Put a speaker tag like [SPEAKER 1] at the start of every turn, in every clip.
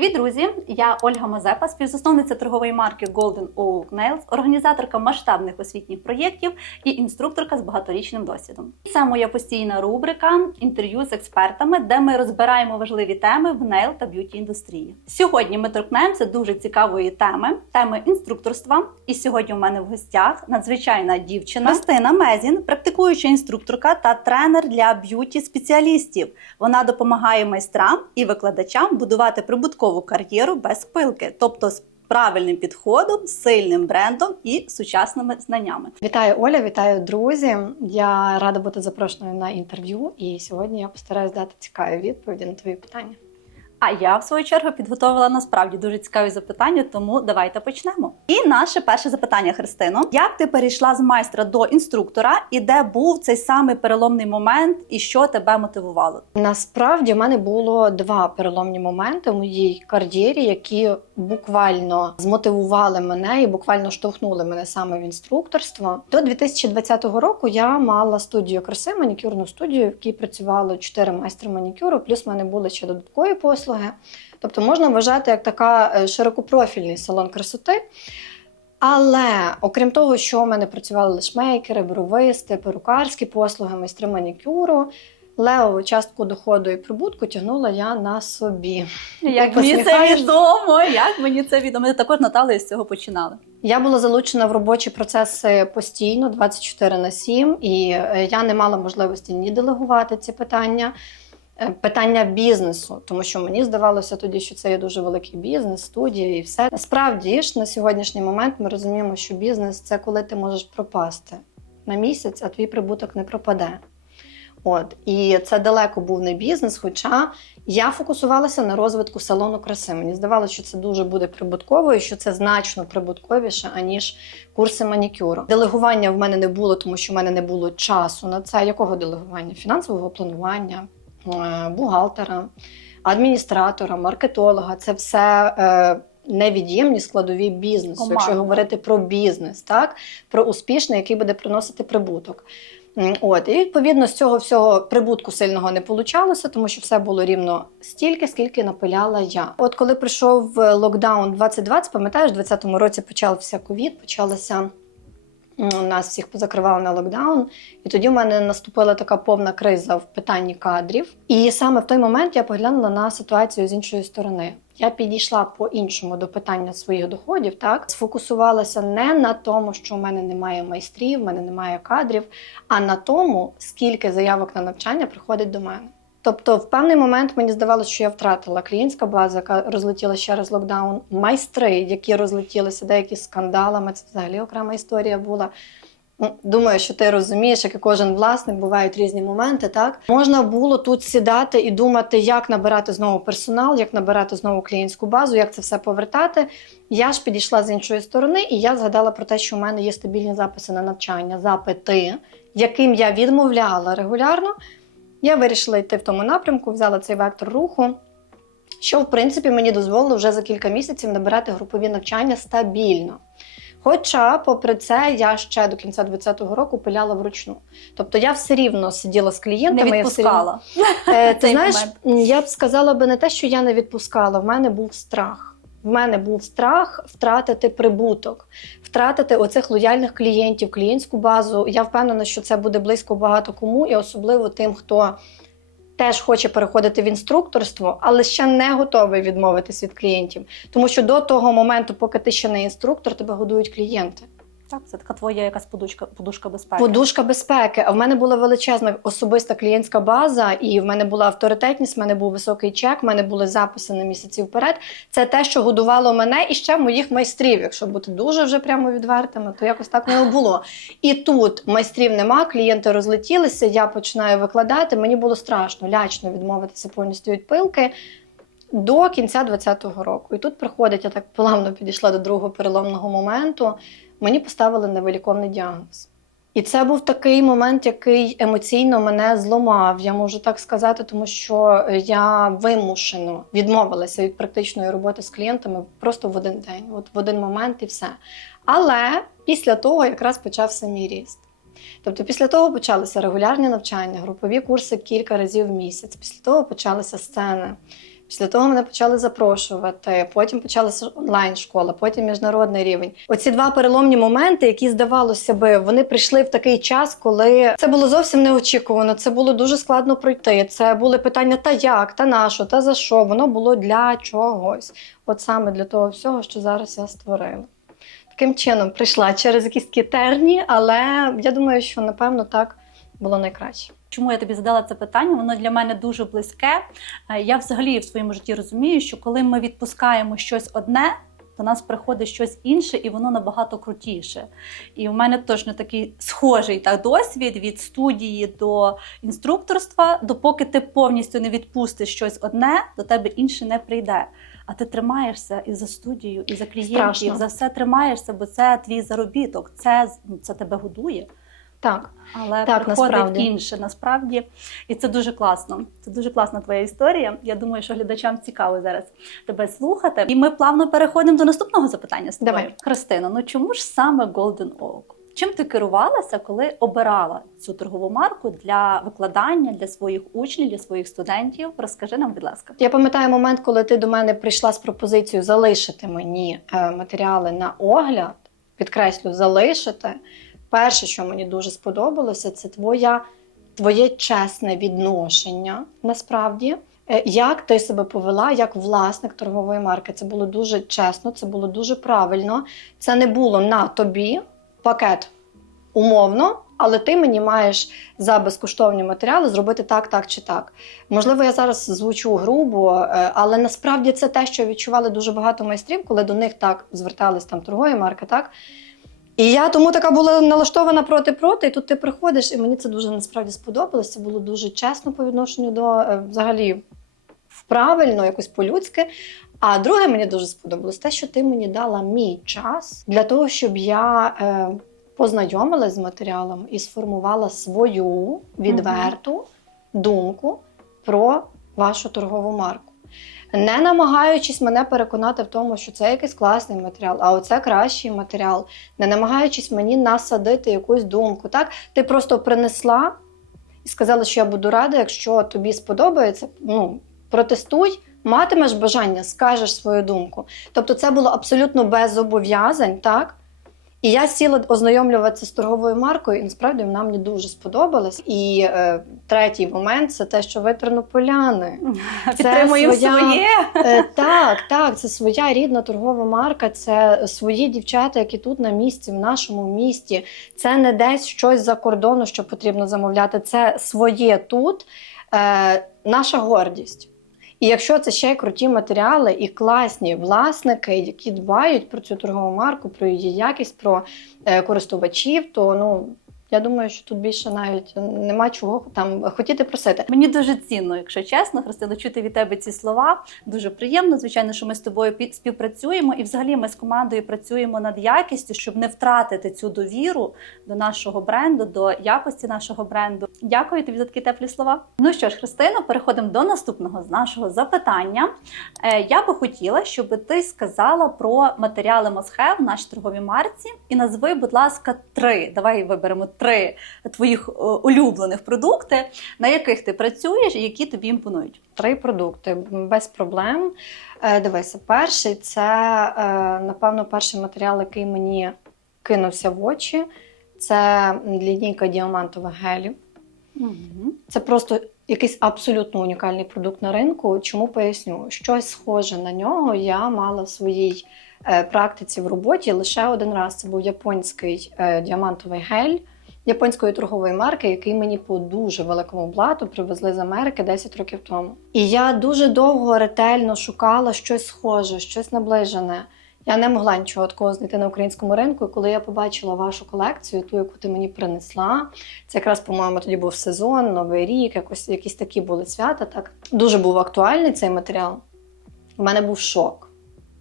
[SPEAKER 1] Привіт, друзі! Я Ольга Мазепа, співзасновниця торгової марки Golden Oak Nails, організаторка масштабних освітніх проєктів і інструкторка з багаторічним досвідом. Це моя постійна рубрика інтерв'ю з експертами, де ми розбираємо важливі теми в нейл та б'юті індустрії. Сьогодні ми торкнемося дуже цікавої теми теми інструкторства. І сьогодні у мене в гостях надзвичайна дівчина Христина Мезін, практикуюча інструкторка та тренер для б'юті спеціалістів. Вона допомагає майстрам і викладачам будувати прибуткову кар'єру без пилки, тобто з правильним підходом, сильним брендом і сучасними знаннями.
[SPEAKER 2] Вітаю Оля, вітаю друзі. Я рада бути запрошеною на інтерв'ю, і сьогодні я постараюсь дати цікаві відповіді на твої питання.
[SPEAKER 1] А я в свою чергу підготовила насправді дуже цікаві запитання, тому давайте почнемо. І наше перше запитання, Христино: як ти перейшла з майстра до інструктора, і де був цей самий переломний момент, і що тебе мотивувало?
[SPEAKER 2] Насправді в мене було два переломні моменти в моїй кар'єрі, які буквально змотивували мене і буквально штовхнули мене саме в інструкторство. До 2020 року я мала студію краси, манікюрну студію, в якій працювало чотири майстри манікюру, плюс в мене були ще додаткові послуги. Тобто можна вважати як така е, широкопрофільний салон красоти. Але окрім того, що в мене працювали лишмейкери, бровисти, перукарські послуги, майстри манікюру, левову частку доходу і прибутку тягнула я на собі.
[SPEAKER 1] Як
[SPEAKER 2] Ти
[SPEAKER 1] мені це відомо? Як мені це відомо? Ми також Наталею з цього починали.
[SPEAKER 2] Я була залучена в робочі процеси постійно, 24 на 7, і е, я не мала можливості ні делегувати ці питання. Е, Питання бізнесу, тому що мені здавалося тоді, що це є дуже великий бізнес, студія і все. Насправді ж на сьогоднішній момент ми розуміємо, що бізнес це коли ти можеш пропасти на місяць, а твій прибуток не пропаде. От і це далеко був не бізнес. Хоча я фокусувалася на розвитку салону краси. Мені здавалося, що це дуже буде прибутково і що це значно прибутковіше, аніж курси манікюру. Делегування в мене не було, тому що в мене не було часу на це. Якого делегування? Фінансового планування, бухгалтера, адміністратора, маркетолога це все. е, Невід'ємні складові бізнесу, якщо говорити про бізнес, так про успішний, який буде приносити прибуток. От і відповідно з цього всього прибутку сильного не получалося, тому що все було рівно стільки, скільки напиляла я. От коли прийшов е, локдаун 2020, пам'ятаєш, в 2020 році почався ковід, почалося. Нас всіх позакривали на локдаун, і тоді в мене наступила така повна криза в питанні кадрів. І саме в той момент я поглянула на ситуацію з іншої сторони. Я підійшла по-іншому до питання своїх доходів, так сфокусувалася не на тому, що в мене немає майстрів, в мене немає кадрів, а на тому, скільки заявок на навчання приходить до мене. Тобто, в певний момент мені здавалося, що я втратила клієнтська база, яка розлетілася через локдаун, майстри, які розлетілися, деякі скандалами. Це взагалі окрема історія була. Ну, Думаю, що ти розумієш, як і кожен власник, бувають різні моменти. Так можна було тут сідати і думати, як набирати знову персонал, як набирати знову клієнтську базу, як це все повертати. Я ж підійшла з іншої сторони, і я згадала про те, що у мене є стабільні записи на навчання, запити, яким я відмовляла регулярно. Я вирішила йти в тому напрямку, взяла цей вектор руху, що в принципі мені дозволило вже за кілька місяців набирати групові навчання стабільно. Хоча, попри це, я ще до кінця 2020 року пиляла вручну. Тобто я все рівно сиділа з клієнтами.
[SPEAKER 1] Не
[SPEAKER 2] я все рівно- Е, Ти знаєш, я б сказала би не те, що я не відпускала, в мене був страх. В мене був страх втратити прибуток, втратити оцих лояльних клієнтів, клієнтську базу. Я впевнена, що це буде близько багато кому, і особливо тим, хто теж хоче переходити в інструкторство, але ще не готовий відмовитись від клієнтів. Тому що до того моменту, поки ти ще не інструктор, тебе годують клієнти.
[SPEAKER 1] Так, це така твоя якась подушка, подушка безпеки.
[SPEAKER 2] Подушка безпеки. А в мене була величезна особиста клієнтська база, і в мене була авторитетність, в мене був високий чек, в мене були записи на місяці вперед. Це те, що годувало мене і ще моїх майстрів. Якщо бути дуже вже прямо відвертими, то якось так не було. І тут майстрів нема, клієнти розлетілися. Я починаю викладати. Мені було страшно, лячно відмовитися повністю від пилки. До кінця 2020 року. І тут приходить, я так плавно підійшла до другого переломного моменту. Мені поставили невиліковний діагноз. І це був такий момент, який емоційно мене зламав. Я можу так сказати, тому що я вимушено відмовилася від практичної роботи з клієнтами просто в один день, от в один момент і все. Але після того якраз почався мій ріст. Тобто, після того почалися регулярні навчання, групові курси кілька разів в місяць. Після того почалися сцени. Після того мене почали запрошувати, потім почалася онлайн-школа, потім міжнародний рівень. Оці два переломні моменти, які здавалося би, вони прийшли в такий час, коли це було зовсім неочікувано. Це було дуже складно пройти. Це були питання: та як, та на що, та за що? Воно було для чогось. От саме для того всього, що зараз я створила. Таким чином прийшла через якісь такі терні, але я думаю, що напевно так було найкраще.
[SPEAKER 1] Чому я тобі задала це питання? Воно для мене дуже близьке. Е, Я взагалі в своєму житті розумію, що коли ми відпускаємо щось одне, до нас приходить щось інше, і воно набагато крутіше. І в мене точно такий схожий так, досвід від студії до інструкторства. Допоки ти повністю не відпустиш щось одне, до тебе інше не прийде. А ти тримаєшся і за студію, і за клієнтів,
[SPEAKER 2] Страшно.
[SPEAKER 1] за все тримаєшся, бо це твій заробіток, це, це тебе годує.
[SPEAKER 2] Так,
[SPEAKER 1] Але
[SPEAKER 2] Так,
[SPEAKER 1] приходить
[SPEAKER 2] насправді.
[SPEAKER 1] інше насправді. І це дуже класно. Це дуже класна твоя історія. Я думаю, що глядачам цікаво зараз тебе слухати. І ми плавно переходимо до наступного запитання з тобою.
[SPEAKER 2] Давай.
[SPEAKER 1] Христина, ну чому ж саме Golden Oak? Чим ти керувалася, коли обирала цю торгову марку для викладання для своїх учнів, для своїх студентів? Розкажи нам, будь ласка.
[SPEAKER 2] Я пам'ятаю момент, коли ти до мене прийшла з пропозицією залишити мені е, матеріали на огляд. Підкреслю, залишити. Перше, що мені дуже сподобалося, це твоя, твоє чесне відношення насправді. Е, Як ти себе повела як власник торгової марки? Це було дуже чесно, це було дуже правильно. Це не було на тобі пакет умовно, але ти мені маєш за безкоштовні матеріали зробити так, так чи так. Можливо, я зараз звучу грубо, е, але насправді це те, що відчували дуже багато майстрів, коли до них так звертались там торгові марки, так. І я тому така була налаштована проти-проти, і тут ти приходиш, і мені це дуже насправді сподобалось. Це було дуже чесно по відношенню до е, взагалі правильно, якось по-людськи. А друге, мені дуже сподобалось те, що ти мені дала мій час для того, щоб я е, познайомилась з матеріалом і сформувала свою відверту думку про вашу торгову марку. Не намагаючись мене переконати в тому, що це якийсь класний матеріал, а оце кращий матеріал, не намагаючись мені насадити якусь думку. Так, ти просто принесла і сказала, що я буду рада, якщо тобі сподобається. Ну, протестуй, матимеш бажання, скажеш свою думку. Тобто, це було абсолютно без зобов'язань, так? І я сіла ознайомлюватися з торговою маркою, і насправді вона мені дуже сподобалась. І е, третій момент це те, що ви тернополяни.
[SPEAKER 1] Підтримуємо
[SPEAKER 2] своя-
[SPEAKER 1] своє.
[SPEAKER 2] Е, так, так, це своя рідна торгова марка, це свої дівчата, які тут на місці, в нашому місті. Це не десь щось за кордону, що потрібно замовляти. Це своє тут, е, наша гордість. І якщо це ще й круті матеріали і класні власники, які дбають про цю торгову марку, про її якість, про е, користувачів, то ну я думаю, що тут більше навіть нема чого там хотіти просити.
[SPEAKER 1] Мені дуже цінно, якщо чесно, Христина, чути від тебе ці слова. Дуже приємно. Звичайно, що ми з тобою співпрацюємо, і взагалі ми з командою працюємо над якістю, щоб не втратити цю довіру до нашого бренду, до якості нашого бренду. Дякую тобі за такі теплі слова. Ну що ж, Христина, переходимо до наступного з нашого запитання. Е, Я би хотіла, щоб ти сказала про матеріали Мосхе в нашій торговій марці і назви, будь ласка, три. Давай виберемо три твоїх е, улюблених продукти, на яких ти працюєш і які тобі імпонують.
[SPEAKER 2] Три продукти без проблем. Е, Дивися, перший це, е, напевно, перший матеріал, який мені кинувся в очі. Це лінійка діамантових гелів. Це просто якийсь абсолютно унікальний продукт на ринку. Чому поясню? Щось схоже на нього я мала в своїй практиці в роботі лише один раз. Це був японський діамантовий гель японської торгової марки, який мені по дуже великому блату привезли з Америки 10 років тому. І я дуже довго ретельно шукала щось схоже, щось наближене. Я не могла нічого такого знайти на українському ринку. І коли я побачила вашу колекцію, ту, яку ти мені принесла, це якраз, по-моєму, тоді був сезон, Новий рік, якось якісь такі були свята. Так дуже був актуальний цей матеріал. У мене був шок,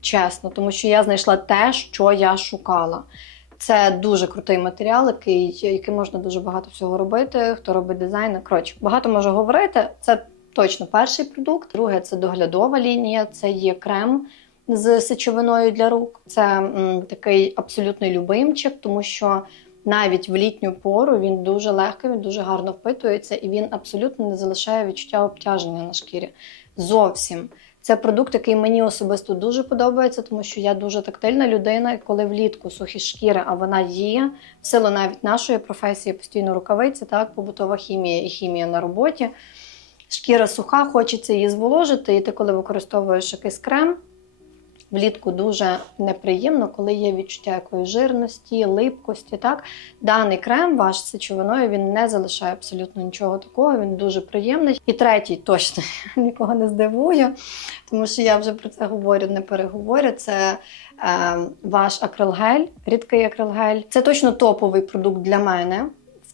[SPEAKER 2] чесно, тому що я знайшла те, що я шукала. Це дуже крутий матеріал, який, який можна дуже багато всього робити. Хто робить дизайн, коротше, багато можу говорити. Це точно перший продукт. Друге це доглядова лінія, це є крем з сечовиною для рук. Це м, такий абсолютний любимчик, тому що навіть в літню пору він дуже легкий, він дуже гарно впитується і він абсолютно не залишає відчуття обтяження на шкірі. Зовсім. Це продукт, який мені особисто дуже подобається, тому що я дуже тактильна людина, і коли влітку сухі шкіри, а вона є, в силу навіть нашої професії постійно рукавиці, так, побутова хімія і хімія на роботі. Шкіра суха, хочеться її зволожити, і ти, коли використовуєш якийсь крем, влітку дуже неприємно, коли є відчуття якоїсь жирності, липкості. Так? Даний крем ваш сечовиною він не залишає абсолютно нічого такого, він дуже приємний. І третій точно нікого не здивує, тому що я вже про це говорю, не переговорю. Це е, ваш акрилгель, рідкий акрилгель. Це точно топовий продукт для мене.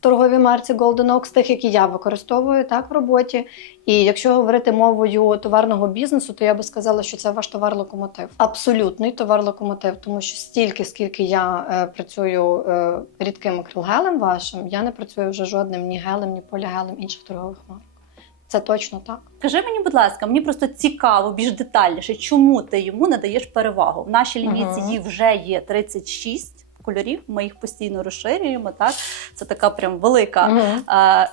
[SPEAKER 2] Торговій марці Golden Oak, з тих, які я використовую так в роботі. І якщо говорити мовою товарного бізнесу, то я би сказала, що це ваш товар-локомотив. Абсолютний товар-локомотив, тому що стільки, скільки я е, працюю е, рідким акрилгелем вашим, я не працюю вже жодним ні гелем, ні полігелем інших торгових марок. Це точно так.
[SPEAKER 1] Скажи мені, будь ласка, мені просто цікаво, більш детальніше, чому ти йому надаєш перевагу? В нашій лінійці їх вже є 36 кольорів. Ми їх постійно розширюємо. Так, це така прям велика,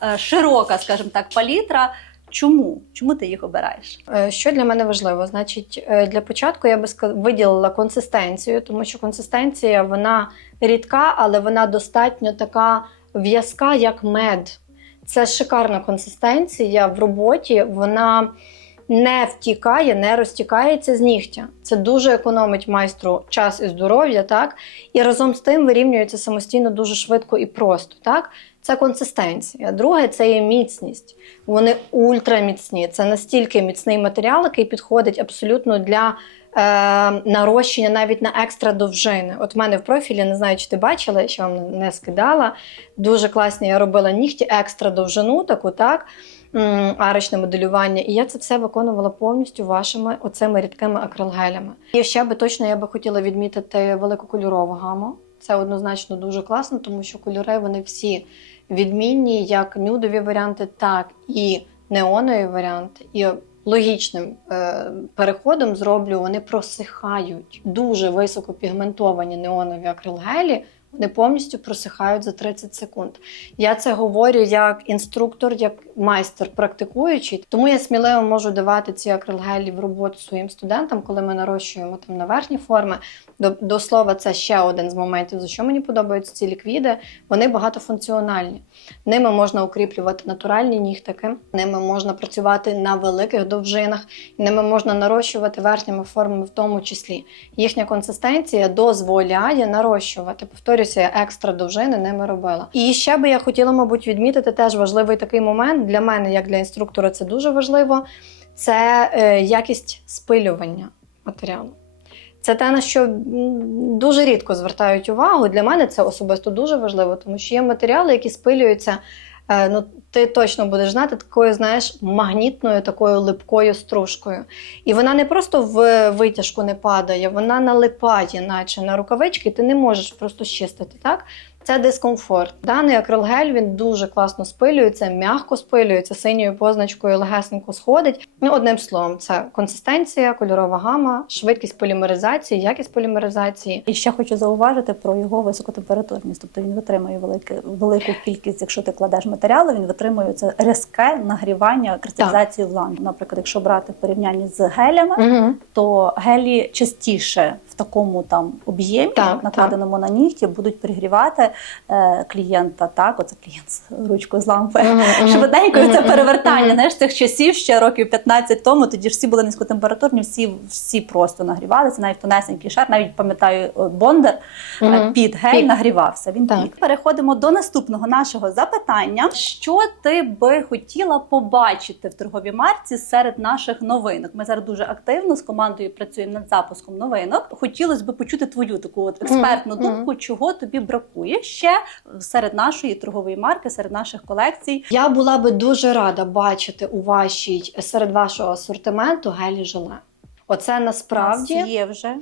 [SPEAKER 1] е, широка, скажімо так, палітра. Чому? Чому ти їх обираєш?
[SPEAKER 2] Е, Що для мене важливо? Значить, для початку я би виділила консистенцію, тому що консистенція вона рідка, але вона достатньо така в'язка, як мед. Це шикарна консистенція в роботі. Вона не втікає, не розтікається з нігтя. Це дуже економить майстру час і здоров'я, так? І разом з тим вирівнюється самостійно дуже швидко і просто. Так? Це консистенція. Друге це є міцність. Вони ультраміцні. Це настільки міцний матеріал, який підходить абсолютно для е, нарощення навіть на екстра довжини. От в мене в профілі, не знаю, чи ти бачила, що вам не скидала. Дуже класні я робила нігті, екстра довжину, таку, так. Арочне моделювання, і я це все виконувала повністю вашими оцими рідкими акрилгелями. І ще би точно я би хотіла відмітити великокольорову гаму. Це однозначно дуже класно, тому що кольори вони всі відмінні, як нюдові варіанти, так і неонові варіанти. І логічним е, переходом зроблю, вони просихають. Дуже високо пігментовані неонові акрилгелі. Вони повністю просихають за 30 секунд. Я це говорю як інструктор, як майстер практикуючий. Тому я сміливо можу давати ці акрилгелі в роботу своїм студентам, коли ми нарощуємо там на верхні форми. До, до слова, це ще один з моментів, за що мені подобаються ці ліквіди. Вони багатофункціональні. Ними можна укріплювати натуральні нігтики, ними можна працювати на великих довжинах, ними можна нарощувати верхніми формами, в тому числі. Їхня консистенція дозволяє нарощувати. Повторюся, я екстра довжини ними робила. І ще би я хотіла, мабуть, відмітити теж важливий такий момент для мене, як для інструктора, це дуже важливо. Це е, якість спилювання матеріалу. Це те, на що дуже рідко звертають увагу. Для мене це особисто дуже важливо, тому що є матеріали, які спилюються. Е, Ну, ти точно будеш знати такою, знаєш, магнітною, такою липкою стружкою. І вона не просто в витяжку не падає, вона налипає, наче на рукавички, ти не можеш просто щистити. Так? Це дискомфорт. Даний акрилгель він дуже класно спилюється, м'яко спилюється, синьою позначкою легесенько сходить. Ну, одним словом, це консистенція, кольорова гама, швидкість полімеризації, якість полімеризації.
[SPEAKER 1] І ще хочу зауважити про його високотемпературність. Тобто він витримує велике, велику кількість, якщо ти кладеш матеріали, він витримує це різке нагрівання, кристалізацію влаги. Наприклад, якщо брати в порівнянні з гелями,
[SPEAKER 2] Угу.
[SPEAKER 1] то гелі частіше в такому там об'ємі,
[SPEAKER 2] Так,
[SPEAKER 1] накладеному на нігті, будуть пригрівати е, клієнта. Так, оце клієнт з ручкою з лампи. Швиденько і це перевертання. Знаєш, цих часів ще років 15 тому. Тоді ж всі були низькотемпературні, всі, всі просто нагрівалися, навіть тонесенький шар. Навіть пам'ятаю, бондар е,
[SPEAKER 2] Мгм.
[SPEAKER 1] під гель
[SPEAKER 2] Пік.
[SPEAKER 1] нагрівався. Він
[SPEAKER 2] Так.
[SPEAKER 1] пік. Переходимо до наступного нашого запитання. Що ти би хотіла побачити в торговій марці серед наших новинок? Ми зараз дуже активно з командою працюємо над запуском новинок. Хотілося б почути твою таку от експертну
[SPEAKER 2] Мгм.
[SPEAKER 1] думку, чого тобі бракує ще серед нашої торгової марки, серед наших колекцій.
[SPEAKER 2] Я була би дуже рада бачити у вашій серед вашого асортименту гелі желе. Оце насправді
[SPEAKER 1] є вже.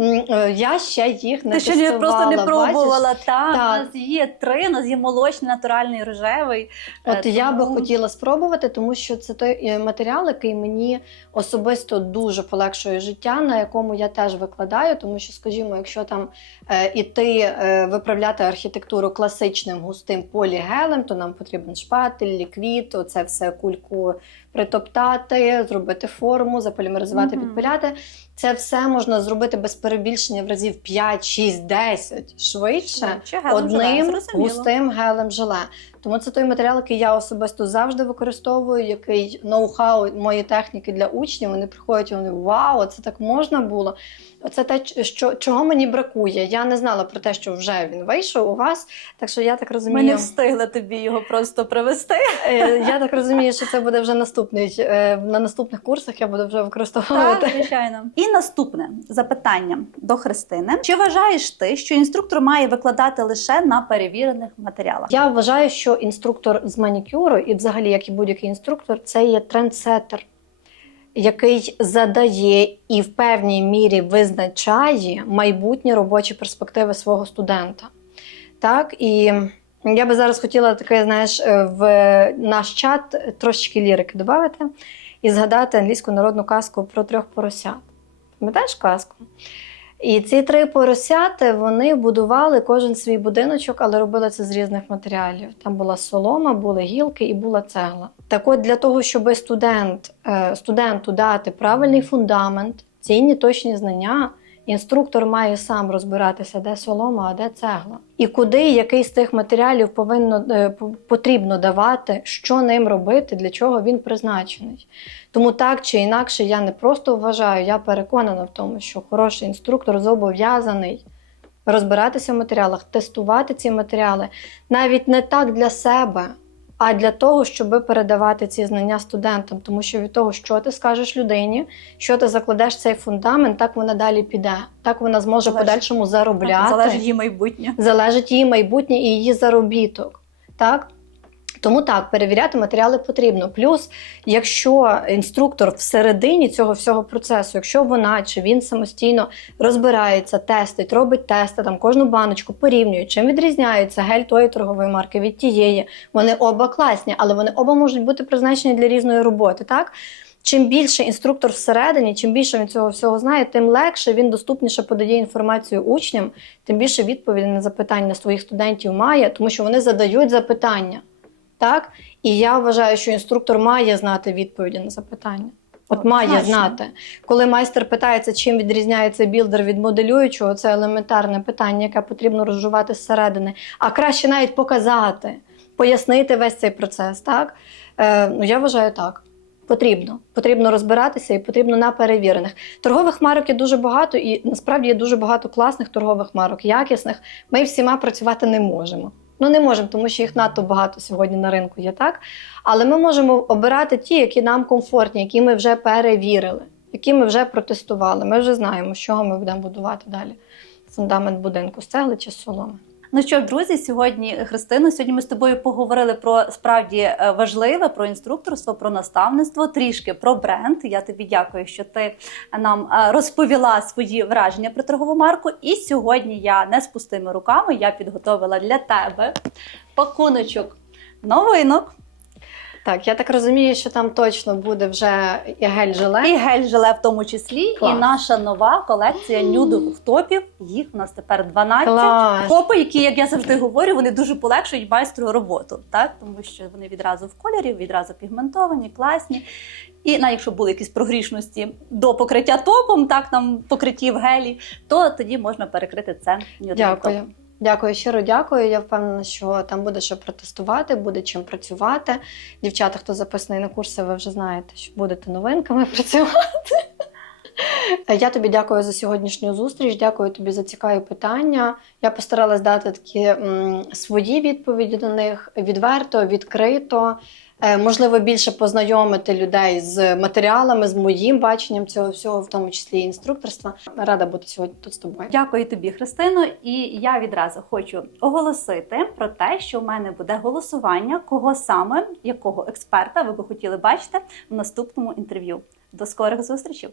[SPEAKER 2] Е, я ще їх не
[SPEAKER 1] Ти ще
[SPEAKER 2] тестувала.
[SPEAKER 1] просто не пробувала. Та,
[SPEAKER 2] Так.
[SPEAKER 1] у нас є три, у нас є молочний, натуральний, рожевий.
[SPEAKER 2] От
[SPEAKER 1] Е,
[SPEAKER 2] я би хотіла спробувати, тому що це той е, матеріал, який мені особисто дуже полегшує життя, на якому я теж викладаю. Тому що, скажімо, якщо там е, іти е, виправляти архітектуру класичним густим полігелем, то нам потрібен шпатель, ліквід, оце все кульку, притоптати, зробити форму, заполімеризувати,
[SPEAKER 1] Мгм.
[SPEAKER 2] підпиляти. Це все можна зробити без перебільшення в разів 5, 6, 10 швидше
[SPEAKER 1] Чи гелем
[SPEAKER 2] одним
[SPEAKER 1] зрозуміло.
[SPEAKER 2] густим гелем желе. Тому це той матеріал, який я особисто завжди використовую, який ноу-хау мої техніки для учнів. Вони приходять і вони вау, це так можна було. Оце те, що чого мені бракує. Я не знала про те, що вже він вийшов у вас. Так що я так
[SPEAKER 1] Ми
[SPEAKER 2] розумію.
[SPEAKER 1] не встигли тобі його просто привезти.
[SPEAKER 2] е, Я так розумію, що це буде вже наступний е, на наступних курсах. Я буду вже використовувати.
[SPEAKER 1] Так, звичайно. І наступне запитання до Христини: чи вважаєш ти, що інструктор має викладати лише на перевірених матеріалах?
[SPEAKER 2] Я вважаю, що інструктор з манікюру, і взагалі, як і будь-який інструктор, це є трендсеттер, який задає і в певній мірі визначає майбутні робочі перспективи свого студента. Так, і я би зараз хотіла таке, знаєш, е, в наш чат трошечки лірики додати і згадати англійську народну казку про трьох поросят. Пам'ятаєш казку? І ці три поросяти вони будували кожен свій будиночок, але робили це з різних матеріалів. Там була солома, були гілки і була цегла. Так от для того, щоб студент, е, студенту дати правильний фундамент, цінні точні знання, інструктор має сам розбиратися, де солома, а де цегла. І куди який з тих матеріалів повинно е, потрібно давати, що ним робити, для чого він призначений. Тому так чи інакше, я не просто вважаю, я переконана в тому, що хороший інструктор зобов'язаний розбиратися в матеріалах, тестувати ці матеріали навіть не так для себе, а для того, щоб передавати ці знання студентам. Тому що від того, що ти скажеш людині, що ти закладеш цей фундамент, так вона далі піде. Так вона зможе
[SPEAKER 1] Залежить.
[SPEAKER 2] подальшому заробляти
[SPEAKER 1] Залежить її майбутнє.
[SPEAKER 2] залежить її майбутнє і її заробіток. Так? Тому так, перевіряти матеріали потрібно. Плюс, якщо інструктор всередині цього всього процесу, якщо вона чи він самостійно розбирається, тестить, робить тести, там кожну баночку порівнює, чим відрізняється гель тої торгової марки від тієї, вони оба класні, але вони оба можуть бути призначені для різної роботи. Так? Чим більше інструктор всередині, чим більше він цього всього знає, тим легше він доступніше подає інформацію учням, тим більше відповідей на запитання своїх студентів має, тому що вони задають запитання. Так? І я вважаю, що інструктор має знати відповіді на запитання. От має
[SPEAKER 1] Однозначно.
[SPEAKER 2] знати. Коли майстер питається, чим відрізняється білдер від моделюючого, це елементарне питання, яке потрібно розжувати зсередини. А краще навіть показати, пояснити весь цей процес. Так? Е, ну, я вважаю так. Потрібно. Потрібно розбиратися і потрібно на перевірених. Торгових марок є дуже багато, і насправді є дуже багато класних торгових марок, якісних. Ми всіма працювати не можемо. Ну не можемо, тому що їх надто багато сьогодні на ринку є так. Але ми можемо обирати ті, які нам комфортні, які ми вже перевірили, які ми вже протестували. Ми вже знаємо, з чого ми будемо будувати далі. Фундамент будинку з цегли чи з соломи.
[SPEAKER 1] Ну що, друзі, сьогодні Христина, сьогодні ми з тобою поговорили про справді е, важливе про інструкторство, про наставництво, трішки про бренд. Я тобі дякую, що ти нам е, розповіла свої враження про торгову марку. І сьогодні я не з пустими руками. Я підготовила для тебе пакуночок новинок
[SPEAKER 2] Так, я так розумію, що там точно буде вже і гель-желе.
[SPEAKER 1] і гель-желе в тому числі.
[SPEAKER 2] Клас.
[SPEAKER 1] І наша нова колекція нюдових топів. Їх у нас тепер 12.
[SPEAKER 2] Клас.
[SPEAKER 1] Топи, які, як я завжди говорю, вони дуже полегшують майстру роботу, так тому що вони відразу в кольорі, відразу пігментовані, класні. І навіть якщо були якісь прогрішності до покриття топом, так там покриті в гелі, то тоді можна перекрити це нюдовим
[SPEAKER 2] Дякую.
[SPEAKER 1] топом.
[SPEAKER 2] Дякую, щиро дякую. Я впевнена, що там буде що протестувати, буде чим працювати. Дівчата, хто записаний на курси, ви вже знаєте, що будете новинками працювати. Я тобі дякую за сьогоднішню зустріч. Дякую тобі за цікаві питання. Я постаралась дати такі м, свої відповіді на них відверто, відкрито. Е, Можливо, більше познайомити людей з матеріалами, з моїм баченням цього всього, в тому числі інструкторства. Рада бути сьогодні тут з тобою.
[SPEAKER 1] Дякую тобі, Христино. І я відразу хочу оголосити про те, що в мене буде голосування, кого саме, якого експерта ви би хотіли бачити в наступному інтерв'ю. До скорих зустрічей!